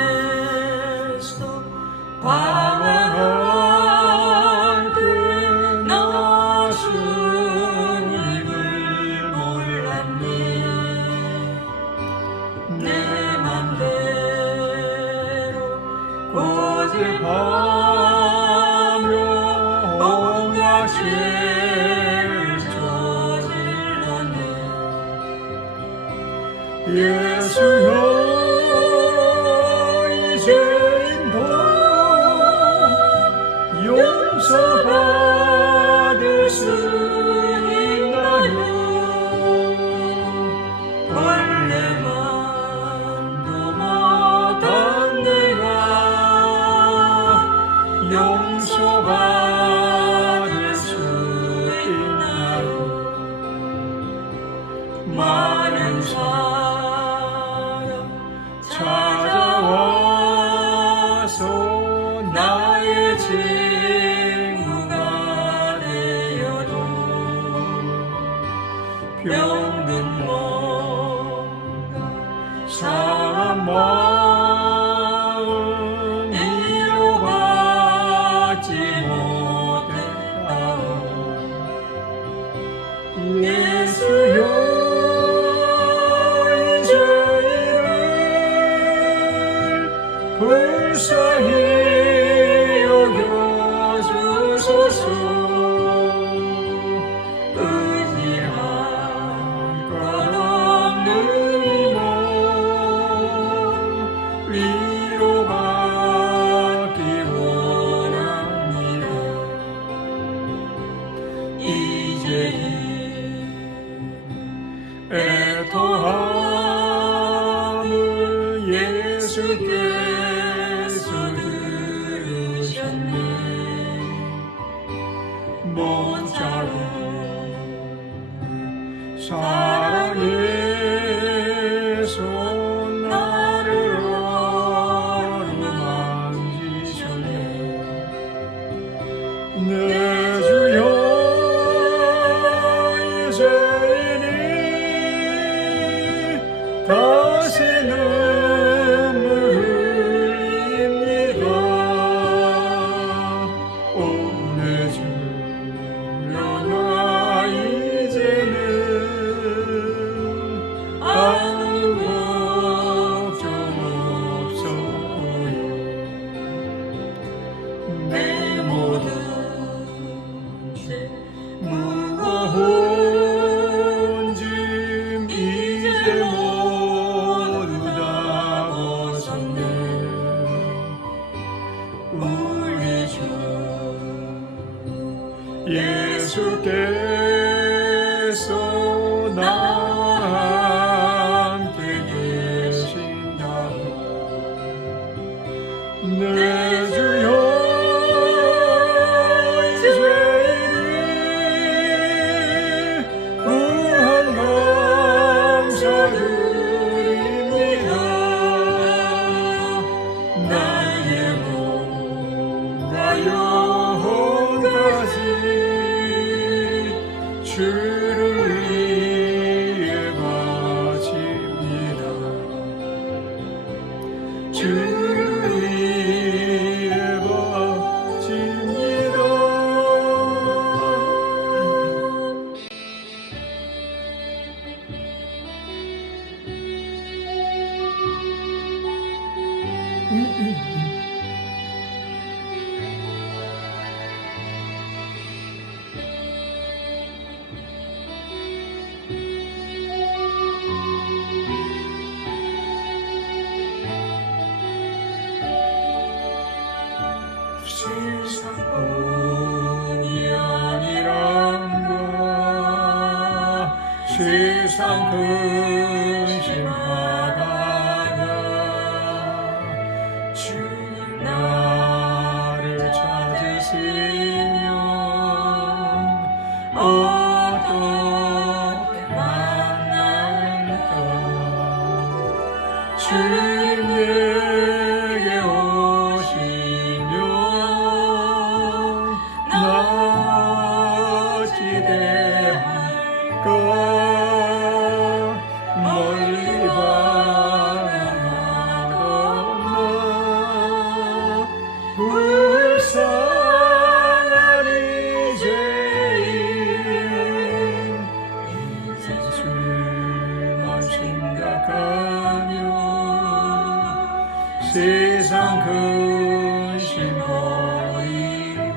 세상에서 방황할 때 나 주님을 몰랐네. 내 맘대로 고집하며 온갖 죄를 저질렀네. 예수여 이제도 용서받을 수 있나요? 벌레만도 못한 내가 용서받을 수 있나요? 많은 사람 찾아와서 나의 친구가 되어도 병든 몸과 상한 마음 위로받지 못했다오. 예수여 불쌍히 여겨주소서. 의지할 것 없는 이 몸 위로받기 원합니다. 이제는 애통함을 예수께서 들으셨네. 못자른 사랑에서 나를 어루만지셨네. 내 주여 이제는 다시 눈물 흘립니다. 오내주려나 이제는 아무 걱정 없어요. 내 모든 죄 무거운 짐 이제 모두 다 벗었네. 우리 주 예수께서 나와 함께 계신다고. 내 주여 이제는 구원 감사드립니다. 나의 몸과 영혼까지 주를 위해 바칩니다. 주를 위해 바칩니다. 세상뿐이 아니란가. 세상 근심하다가 주님 나를 찾으시면 어떻게 만날까. 주님 내게 오시면 나 어찌 대할까. 멀리 세상 근심 버리고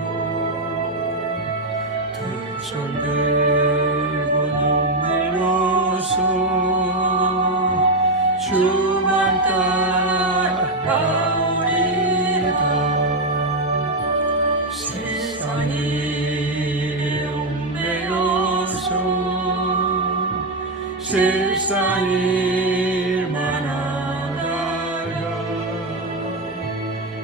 두 손 들고 눈물로써 주만 따라오리다. 세상이 얽매여서 세상 일만 하다가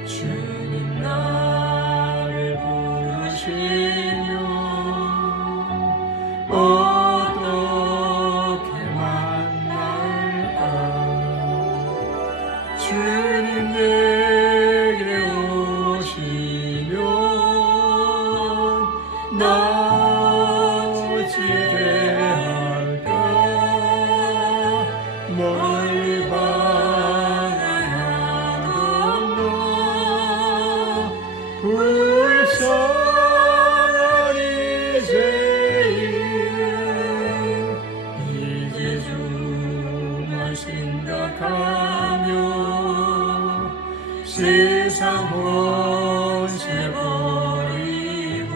주님 나를 부르시면 어떻게 만날까. 주님 내게 오시면 나 어찌 대할까. 멀리 방황하던 너 불쌍한 이제 주만 생각하며 세상 권세 버리고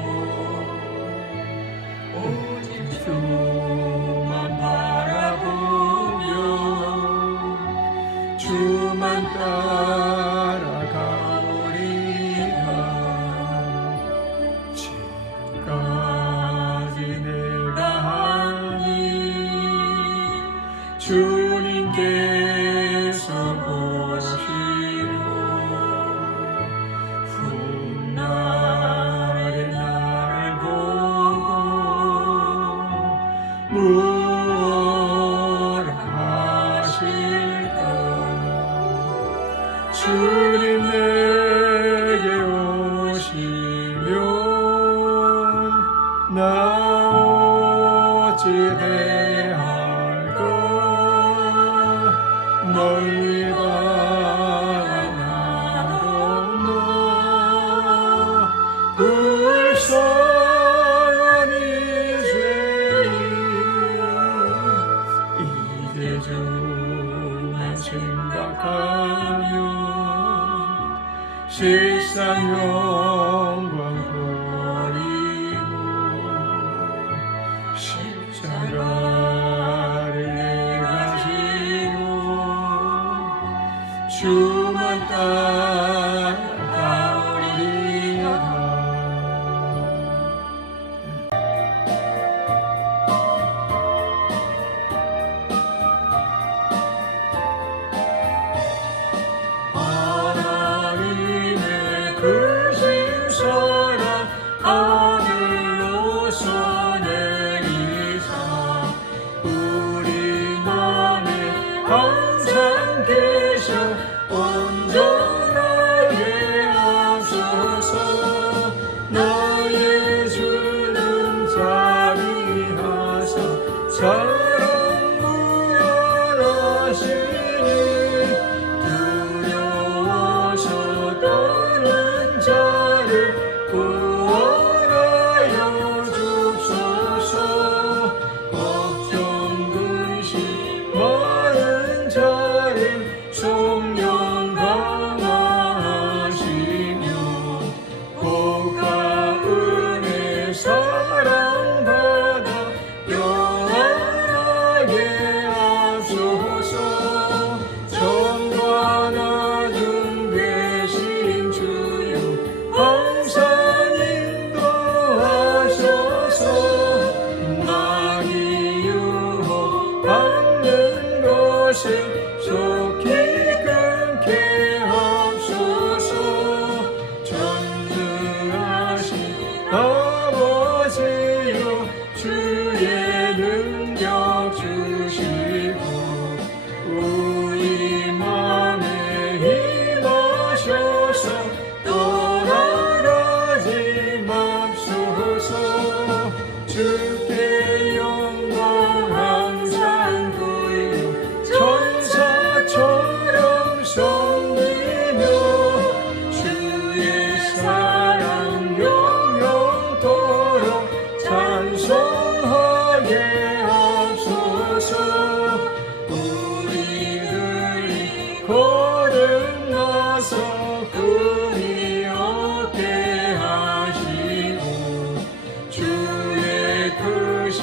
오직 주만 바라보며 주만 따라가오리다. 지금까지 내가 하니 주님께서 보시고 훗날에 나를 보고 무엇 하실까. 주님 내게 오시면 나 어찌 대할까. 멀리 방황하던 나 불쌍한 이 죄인 이제 주만 생각하며 세상 영광 버리고 십자가를 내가 지고 주만 따라가오리다. 하나님의 크신 사랑 하늘로서 내리사 우리 맘에 항상 계셔 온전하게 앞서서 나의 주는 자비하사 사랑 무한하시니 두려워서 떠는 자를 구원하여 주소서. 걱정 근심 많은 자를 성령 강화하시며 복과 은혜 사랑받아 영원하게 앞서서. 전과 낮은 대신 주여 항상 인도하셔서 마귀 유혹 받는 것을 속히 끊게 하옵소서. 전능하신 아버지여 주의 능력 주시고 우리 맘에 힘하셔서 떠나가지 맙소서. 주께 영광 항상 돌려 전세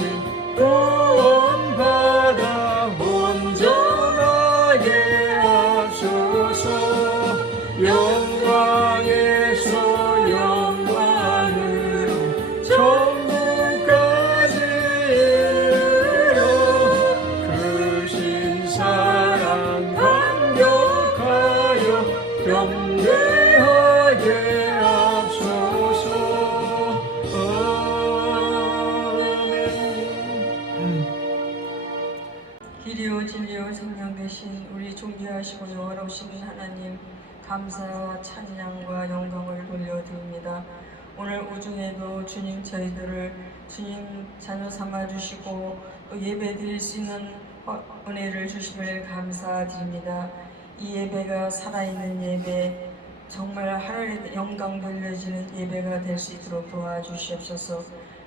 대신 구원받아 온전하게 하소서. 영광에서 영광으로 천국까지 이르러 크신 사랑 감격하여 경배하게 하소서. 길이요 진리요 생명 되신 우리 존귀하시고 영원하신 하나님, 감사와 찬양과 영광을 돌려드립니다. 오늘 오중에도 주님 저희들을 주님 자녀 삼아주시고 또 예배 드릴 수 있는 은혜를 주심을 감사드립니다. 이 예배가 살아있는 예배, 정말 하나님의 영광 돌려지는 예배가 될 수 있도록 도와주시옵소서.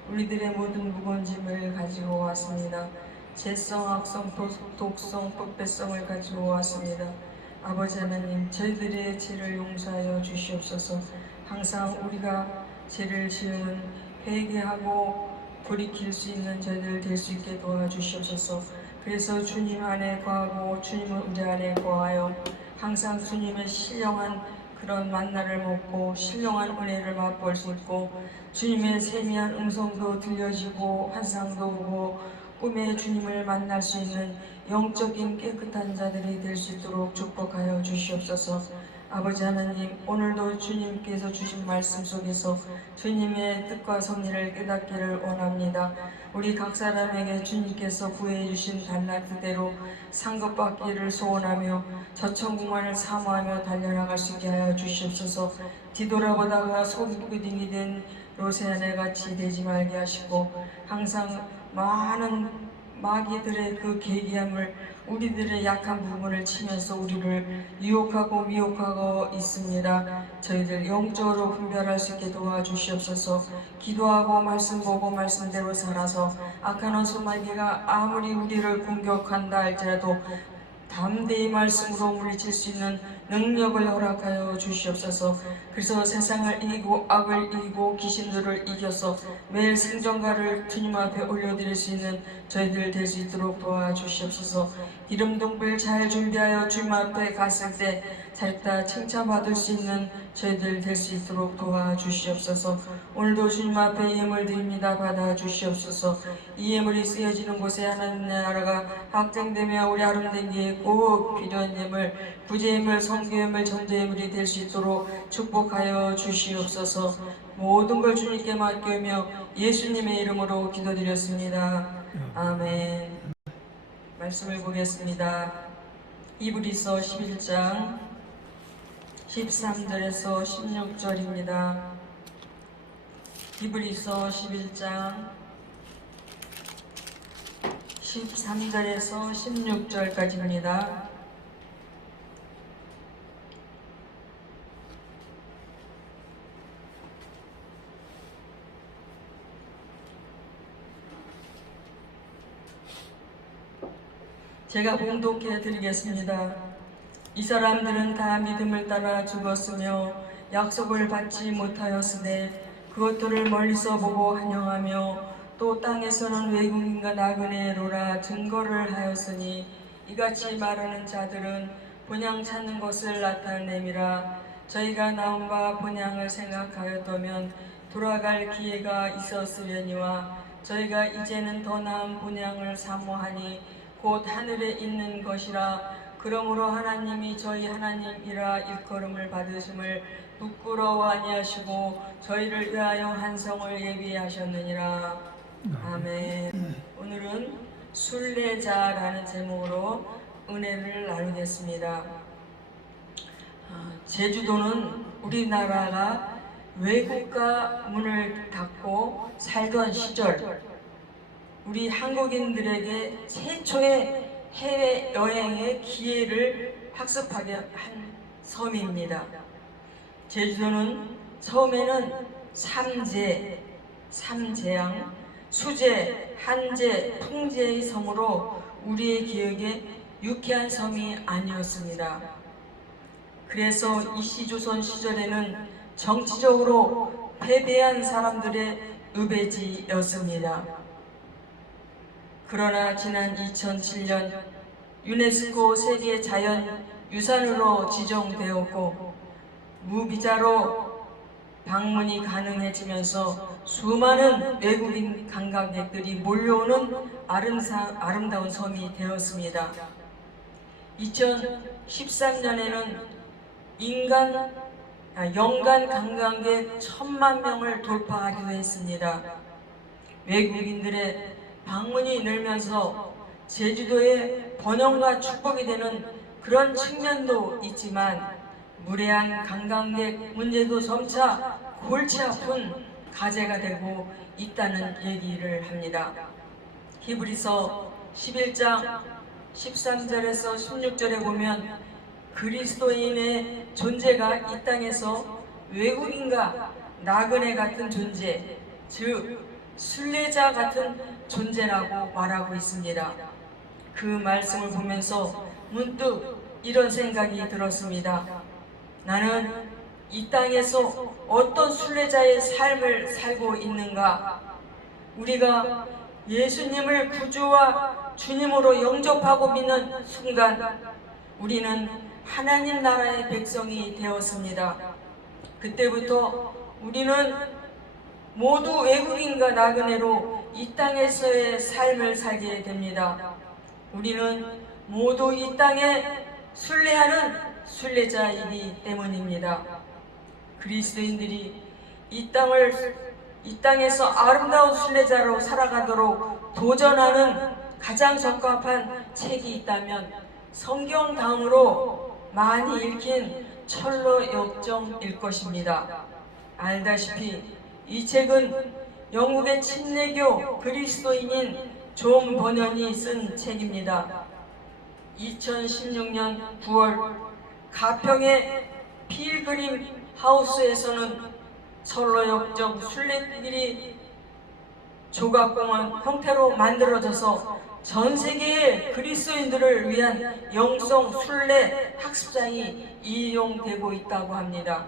우리들의 모든 무거운 짐을 가지고 왔습니다. 죄성, 악성, 독성, 법배성을 가지고 왔습니다. 아버지 하나님, 저희들의 죄를 용서하여 주시옵소서. 항상 우리가 죄를 지은 회개하고 돌이킬 수 있는 저희들 될 수 있게 도와주시옵소서. 그래서 주님 안에 거하고 주님은 우리 안에 거하여 항상 주님의 신령한 그런 만나를 먹고 신령한 은혜를 맛볼 수 있고 주님의 세미한 음성도 들려지고 환상도 오고 꿈에 주님을 만날 수 있는 영적인 깨끗한 자들이 될 수 있도록 축복하여 주시옵소서. 아버지 하나님, 오늘도 주님께서 주신 말씀 속에서 주님의 뜻과 섭리를 깨닫기를 원합니다. 우리 각 사람에게 주님께서 부여해 주신 달란트대로 상급받기를 소원하며 저천국만을 사모하며 달려나갈 수 있게 하여 주시옵소서. 뒤돌아보다가 속이딩이 된 로세아네 같이 되지 말게 하시고 항상 많은 마귀들의 그 계기함을 우리들의 약한 부분을 치면서 우리를 유혹하고 미혹하고 있습니다. 저희들 영적으로 분별할 수 있게 도와주시옵소서. 기도하고 말씀 보고 말씀대로 살아서 악한 원수 마귀가 아무리 우리를 공격한다 할지라도 담대히 말씀으로 물리칠 수 있는 능력을 허락하여 주시옵소서. 그래서 세상을 이기고 악을 이기고 귀신들을 이겨서 매일 승전가를 주님 앞에 올려드릴 수 있는 저희들 될 수 있도록 도와주시옵소서. 기름등불 잘 준비하여 주님 앞에 갔을 때 잘다 칭찬받을 수 있는 저희들 될 수 있도록 도와주시옵소서. 오늘도 주님 앞에 예물 드립니다. 받아주시옵소서. 이 예물이 쓰여지는 곳에 하나님의 나라가 확장되며 우리 아름다기에 꼭 필요한 예물, 부재예물, 성교예물, 전도예물이 될 수 있도록 축복하여 주시옵소서. 모든 걸 주님께 맡기며 예수님의 이름으로 기도드렸습니다. 아멘. 말씀을 보겠습니다. 히브리서 11장 13절에서 16절입니다. 히브리서 11장 13절에서 16절까지입니다. 제가 봉독해 드리겠습니다. 이 사람들은 다 믿음을 따라 죽었으며 약속을 받지 못하였으되 그것들을 멀리서 보고 환영하며 또 땅에서는 외국인과 나그네로라 증거를 하였으니 이같이 말하는 자들은 본향 찾는 것을 나타내미라. 저희가 나온 바 본향을 생각하였다면 돌아갈 기회가 있었으려니와 저희가 이제는 더 나은 본향을 사모하니 곧 하늘에 있는 것이라. 그러므로 하나님이 저희 하나님이라 일컬음을 받으심을 부끄러워 아니하시고 저희를 위하여 한성을 예비하셨느니라. 아멘. 오늘은 순례자라는 제목으로 은혜를 나누겠습니다. 제주도는 우리나라가 외국과 문을 닫고 살던 시절 우리 한국인들에게 최초의 해외여행의 기회를 학습하게 한 섬입니다. 제주도는 처음에는 삼재양, 수재, 한재, 풍재의 섬으로 우리의 기억에 유쾌한 섬이 아니었습니다. 그래서 이시조선 시절에는 정치적으로 패배한 사람들의 읍배지였습니다. 그러나 지난 2007년 유네스코 세계 자연유산으로 지정되었고 무비자로 방문이 가능해지면서 수많은 외국인 관광객들이 몰려오는 아름다운 섬이 되었습니다. 2013년에는 연간 관광객 1000만 명을 돌파하기도 했습니다. 외국인들의 방문이 늘면서 제주도의 번영과 축복이 되는 그런 측면도 있지만 무례한 관광객 문제도 점차 골치 아픈 과제가 되고 있다는 얘기를 합니다. 히브리서 11장 13절에서 16절에 보면 그리스도인의 존재가 이 땅에서 외국인과 나그네 같은 존재, 즉 순례자 같은 존재라고 말하고 있습니다. 그 말씀을 보면서 문득 이런 생각이 들었습니다. 나는 이 땅에서 어떤 순례자의 삶을 살고 있는가? 우리가 예수님을 구주와 주님으로 영접하고 믿는 순간 우리는 하나님 나라의 백성이 되었습니다. 그때부터 우리는 모두 외국인과 나그네로 이 땅에서의 삶을 살게 됩니다. 우리는 모두 이 땅에 순례하는 순례자이기 때문입니다. 그리스도인들이 이 땅에서 아름다운 순례자로 살아가도록 도전하는 가장 적합한 책이 있다면 성경 다음으로 많이 읽힌 철로 역정일 것입니다. 알다시피 이 책은 영국의 침례교 그리스도인인 존 버년이 쓴 책입니다. 2016년 9월 가평의 필그림 하우스에서는 철로 역정 순례길이 조각공원 형태로 만들어져서 전 세계의 그리스도인들을 위한 영성 순례 학습장이 이용되고 있다고 합니다.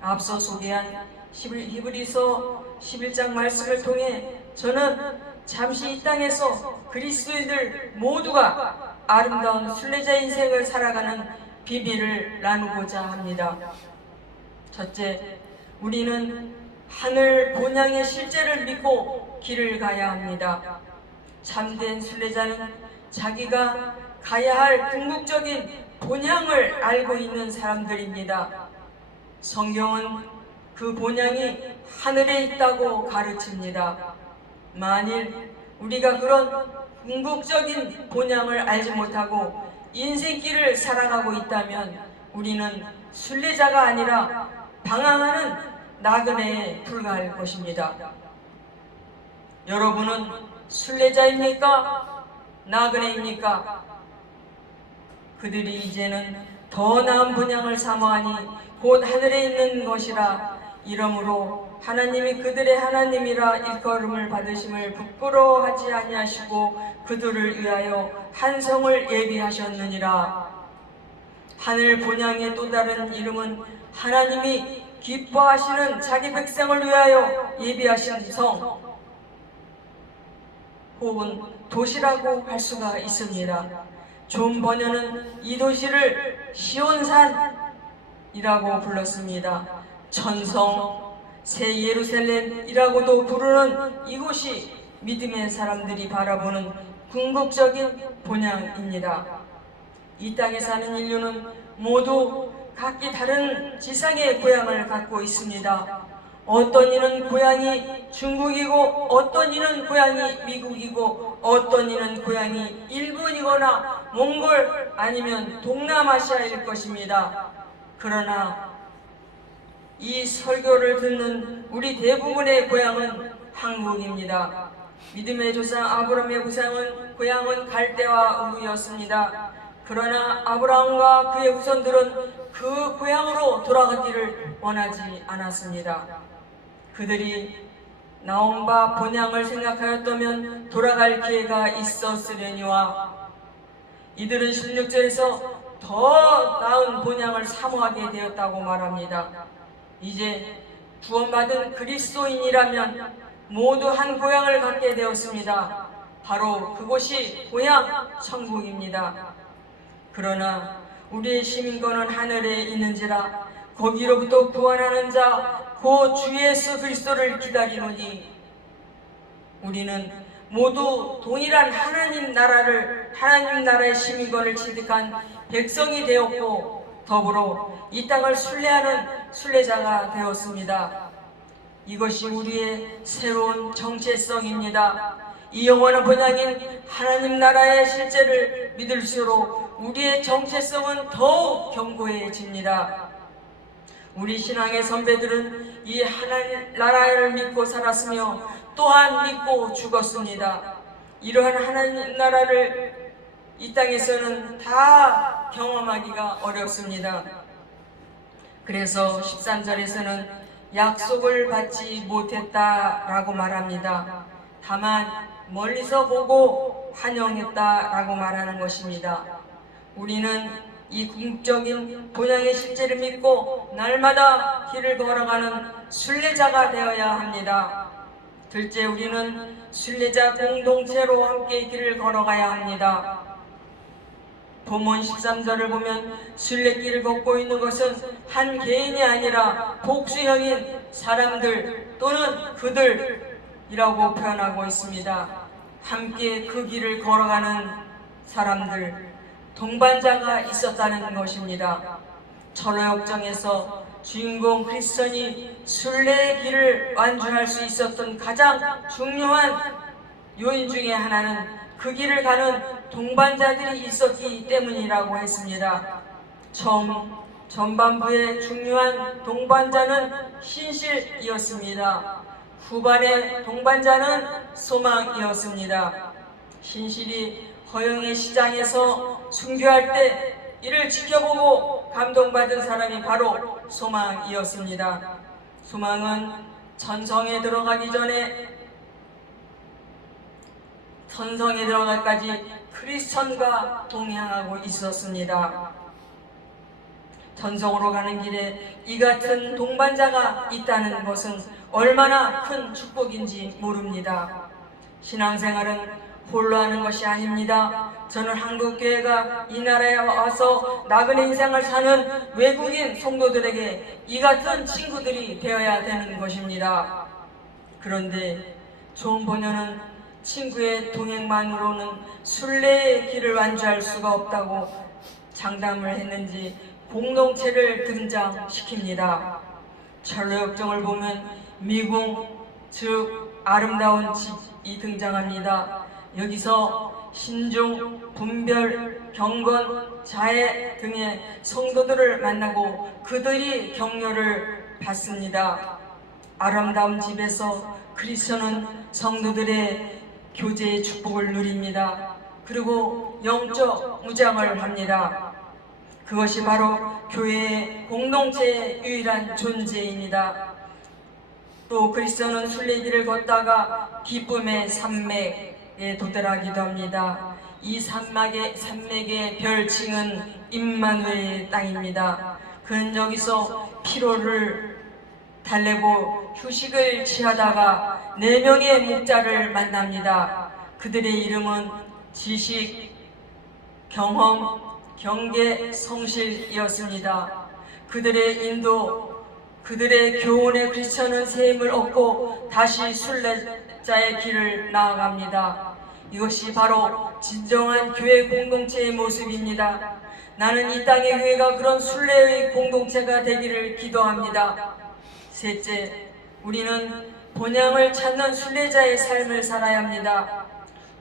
앞서 소개한 히브리서 11장 말씀을 통해 저는 잠시 이 땅에서 그리스도인들 모두가 아름다운 순례자 인생을 살아가는 비밀을 나누고자 합니다. 첫째, 우리는 하늘 본향의 실제를 믿고 길을 가야 합니다. 참된 순례자는 자기가 가야 할 궁극적인 본향을 알고 있는 사람들입니다. 성경은 그 본향이 하늘에 있다고 가르칩니다. 만일 우리가 그런 궁극적인 본향을 알지 못하고 인생길을 살아가고 있다면 우리는 순례자가 아니라 방황하는 나그네에 불과할 것입니다. 여러분은 순례자입니까? 나그네입니까? 그들이 이제는 더 나은 본향을 사모하니 곧 하늘에 있는 것이라. 이러므로 하나님이 그들의 하나님이라 일컬음을 받으심을 부끄러워하지 아니하시고 그들을 위하여 한 성을 예비하셨느니라. 하늘 본향의 또 다른 이름은 하나님이 기뻐하시는 자기 백성을 위하여 예비하신 성 혹은 도시라고 할 수가 있습니다. 존 버녀는 이 도시를 시온산이라고 불렀습니다. 천성, 새 예루살렘이라고도 부르는 이곳이 믿음의 사람들이 바라보는 궁극적인 본향입니다. 이 땅에 사는 인류는 모두 각기 다른 지상의 고향을 갖고 있습니다. 어떤 이는 고향이 중국이고 어떤 이는 고향이 미국이고 어떤 이는 고향이 일본이거나 몽골 아니면 동남아시아일 것입니다. 그러나 이 설교를 듣는 우리 대부분의 고향은 한국입니다. 믿음의 조상 아브라함의 고향은 갈대와 우르였습니다. 그러나 아브라함과 그의 후손들은 그 고향으로 돌아가기를 원하지 않았습니다. 그들이 나온 바 본향을 생각하였다면 돌아갈 기회가 있었으려니와 이들은 16절에서 더 나은 본향을 사모하게 되었다고 말합니다. 이제 구원받은 그리스도인이라면 모두 한 고향을 갖게 되었습니다. 바로 그곳이 고향 천국입니다. 그러나 우리의 시민권은 하늘에 있는지라 거기로부터 구원하는 자 곧 주 예수 그리스도를 기다리노니 우리는 모두 동일한 하나님 나라의 시민권을 취득한 백성이 되었고 더불어 이 땅을 순례하는 순례자가 되었습니다. 이것이 우리의 새로운 정체성입니다. 이 영원한 본향인 하나님 나라의 실제를 믿을수록 우리의 정체성은 더욱 견고해집니다. 우리 신앙의 선배들은 이 하나님 나라를 믿고 살았으며 또한 믿고 죽었습니다. 이러한 하나님 나라를 이 땅에서는 다 경험하기가 어렵습니다. 그래서 13절에서는 약속을 받지 못했다라고 말합니다. 다만 멀리서 보고 환영했다라고 말하는 것입니다. 우리는 이 궁극적인 본향의 실제를 믿고 날마다 길을 걸어가는 순례자가 되어야 합니다. 둘째, 우리는 순례자 공동체로 함께 길을 걸어가야 합니다. 본문 13절을 보면 순례길을 걷고 있는 것은 한 개인이 아니라 복수형인 사람들 또는 그들이라고 표현하고 있습니다. 함께 그 길을 걸어가는 사람들, 동반자가 있었다는 것입니다. 철로역정에서 주인공 크리스천이 순례의 길을 완주할 수 있었던 가장 중요한 요인 중에 하나는 그 길을 가는 동반자들이 있었기 때문이라고 했습니다. 처음 전반부의 중요한 동반자는 신실이었습니다. 후반의 동반자는 소망이었습니다. 신실이 허영의 시장에서 순교할 때 이를 지켜보고 감동받은 사람이 바로 소망이었습니다. 소망은 천성에 들어가기 전에 천성에 들어가기까지 크리스천과 동행하고 있었습니다. 천성으로 가는 길에 이 같은 동반자가 있다는 것은 얼마나 큰 축복인지 모릅니다. 신앙생활은 홀로 하는 것이 아닙니다. 저는 한국교회가 이 나라에 와서 나그네 인생을 사는 외국인 성도들에게 이 같은 친구들이 되어야 되는 것입니다. 그런데 좋은 본연은 친구의 동행만으로는 순례의 길을 완주할 수가 없다고 장담을 했는지 공동체를 등장시킵니다. 철로역정을 보면 미궁, 즉 아름다운 집이 등장합니다. 여기서 신중, 분별, 경건, 자애 등의 성도들을 만나고 그들이 격려를 받습니다. 아름다운 집에서 크리스천은 성도들의 교제의 축복을 누립니다. 그리고 영적 무장을 합니다. 그것이 바로 교회의 공동체의 유일한 존재입니다. 또 크리스천은 순례길을 걷다가 기쁨의 산맥에 도달하기도 합니다. 이 산맥의 별칭은 임마누엘의 땅입니다. 그는 여기서 피로를 달래고 휴식을 취하다가 4명의 목자를 만납니다. 그들의 이름은 지식, 경험, 경계, 성실이었습니다. 그들의 인도, 그들의 교훈의 크리스천은 새 힘을 얻고 다시 순례자의 길을 나아갑니다. 이것이 바로 진정한 교회 공동체의 모습입니다. 나는 이 땅의 교회가 그런 순례의 공동체가 되기를 기도합니다. 셋째, 우리는 본향을 찾는 순례자의 삶을 살아야 합니다.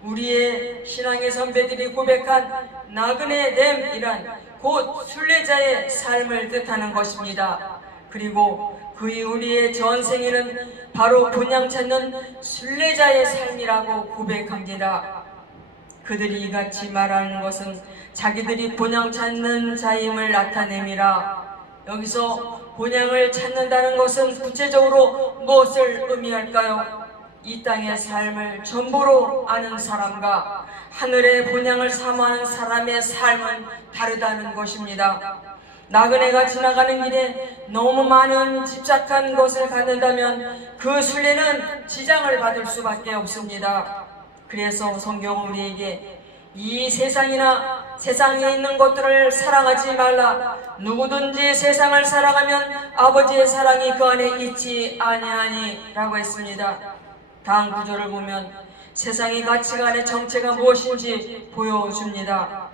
우리의 신앙의 선배들이 고백한 나그네됨이란 곧 순례자의 삶을 뜻하는 것입니다. 그리고 그의 우리의 전생에는 바로 본향 찾는 순례자의 삶이라고 고백합니다. 그들이 이같이 말하는 것은 자기들이 본향 찾는 자임을 나타내미라. 여기서 본향을 찾는다는 것은 구체적으로 무엇을 의미할까요? 이 땅의 삶을 전부로 아는 사람과 하늘의 본향을 사모하는 사람의 삶은 다르다는 것입니다. 나그네가 지나가는 길에 너무 많은 집착한 것을 갖는다면 그 순례는 지장을 받을 수밖에 없습니다. 그래서 성경은 우리에게 이 세상에 있는 것들을 사랑하지 말라. 누구든지 세상을 사랑하면 아버지의 사랑이 그 안에 있지 아니하니 라고 했습니다. 다음 구절을 보면 세상의 가치관의 정체가 무엇인지 보여줍니다.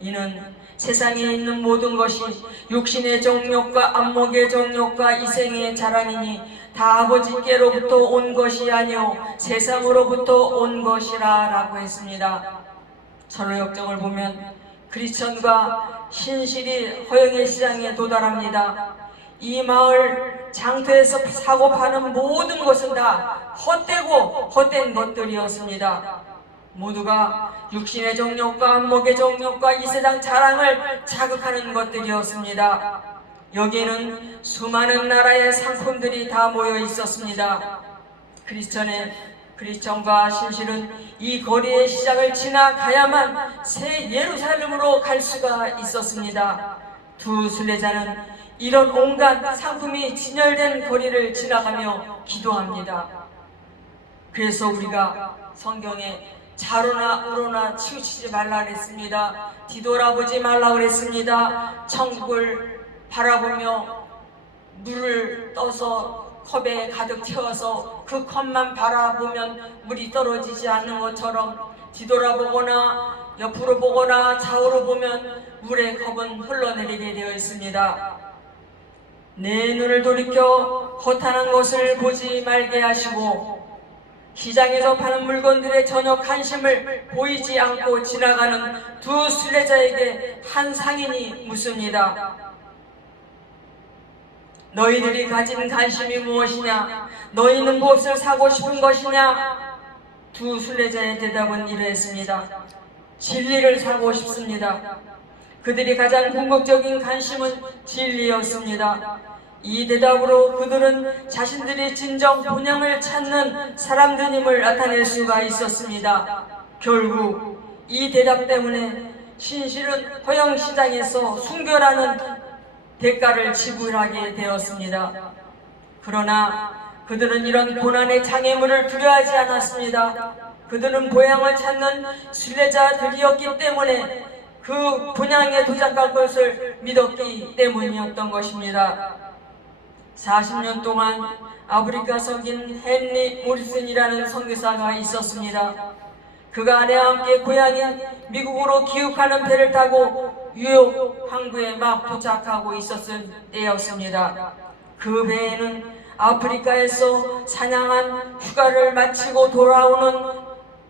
이는 세상에 있는 모든 것이 육신의 정욕과 안목의 정욕과 이생의 자랑이니 다 아버지께로부터 온 것이 아니오 세상으로부터 온 것이라 라고 했습니다. 철로역정을 보면 크리스천과 신실이 허영의 시장에 도달합니다. 이 마을 장터에서 사고 파는 모든 것은 다 헛되고 헛된 것들이었습니다. 모두가 육신의 정욕과 안목의 정욕과 이 세상 자랑을 자극하는 것들이었습니다. 여기에는 수많은 나라의 상품들이 다 모여 있었습니다. 크리스천과 신실은 이 거리의 시장을 지나가야만 새 예루살렘으로 갈 수가 있었습니다. 두 순례자는 이런 온갖 상품이 진열된 거리를 지나가며 기도합니다. 그래서 우리가 성경에 좌로나 우로나 치우치지 말라 그랬습니다. 뒤돌아보지 말라 그랬습니다. 천국을 바라보며 물을 떠서 컵에 가득 채워서 그 컵만 바라보면 물이 떨어지지 않는 것처럼 뒤돌아보거나 옆으로 보거나 좌우로 보면 물의 컵은 흘러내리게 되어 있습니다. 내 눈을 돌이켜 허탄한 것을 보지 말게 하시고 시장에서 파는 물건들의 전혀 관심을 보이지 않고 지나가는 두 순례자에게 한 상인이 묻습니다. 너희들이 가진 관심이 무엇이냐? 너희는 무엇을 사고 싶은 것이냐? 두 순례자의 대답은 이러했습니다. 진리를 사고 싶습니다. 그들이 가장 궁극적인 관심은 진리였습니다. 이 대답으로 그들은 자신들이 진정 본향을 찾는 사람들임을 나타낼 수가 있었습니다. 결국 이 대답 때문에 신실은 허영시장에서 순교라는 대가를 지불하게 되었습니다. 그러나 그들은 이런 고난의 장애물을 두려워하지 않았습니다. 그들은 본향을 찾는 순례자들이었기 때문에 그 본향에 도착할 것을 믿었기 때문이었던 것입니다. 40년 동안 아프리카 섬긴 헨리 모리슨이라는 선교사가 있었습니다. 그가 아내와 함께 고향인 미국으로 귀국하는 배를 타고 뉴욕 항구에 막 도착하고 있었을 때였습니다. 그 배에는 아프리카에서 사냥한 휴가를 마치고 돌아오는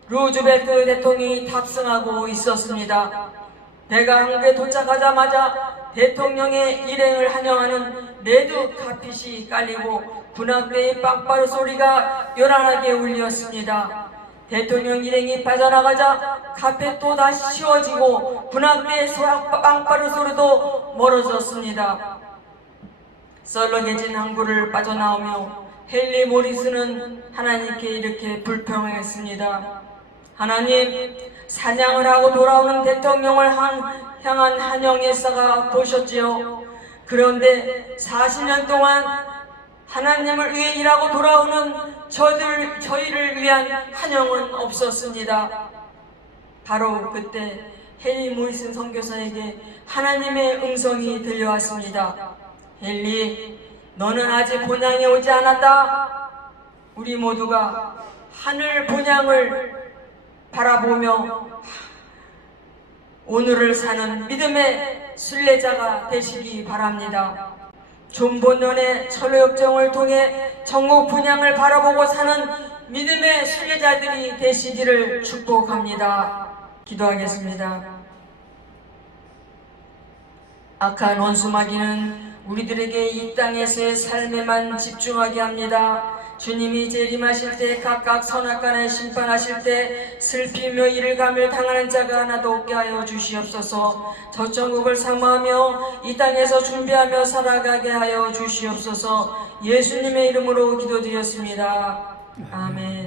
루즈벨트 대통령이 탑승하고 있었습니다. 배가 항구에 도착하자마자 대통령의 일행을 환영하는 레드 카펫이 깔리고 군악대의 빵빠루 소리가 요란하게 울렸습니다. 대통령 일행이 빠져나가자 카펫도 다시 치워지고 군악대의 빵빠루 소리도 멀어졌습니다. 썰렁해진 항구를 빠져나오며 헨리 모리슨은 하나님께 이렇게 불평했습니다. 하나님, 사냥을 하고 돌아오는 대통령을 향한 환영의 사가 보셨지요? 그런데 40년 동안 하나님을 위해 일하고 돌아오는 저희를 위한 환영은 없었습니다. 바로 그때 헨리 모리슨 선교사에게 하나님의 음성이 들려왔습니다. 헨리, 너는 아직 본향에 오지 않았다. 우리 모두가 하늘 본향을 바라보며 오늘을 사는 믿음의 순례자가 되시기 바랍니다. 존 본년의 철로역정을 통해 천국 본향을 바라보고 사는 믿음의 순례자들이 되시기를 축복합니다. 기도하겠습니다. 악한 원수마귀는 우리들에게 이 땅에서의 삶에만 집중하게 합니다. 주님이 재림하실 때 각각 선악간에 심판하실 때 슬피며 이를감을 당하는 자가 하나도 없게 하여 주시옵소서. 저 천국을 사모하며 이 땅에서 준비하며 살아가게 하여 주시옵소서. 예수님의 이름으로 기도드렸습니다. 아멘.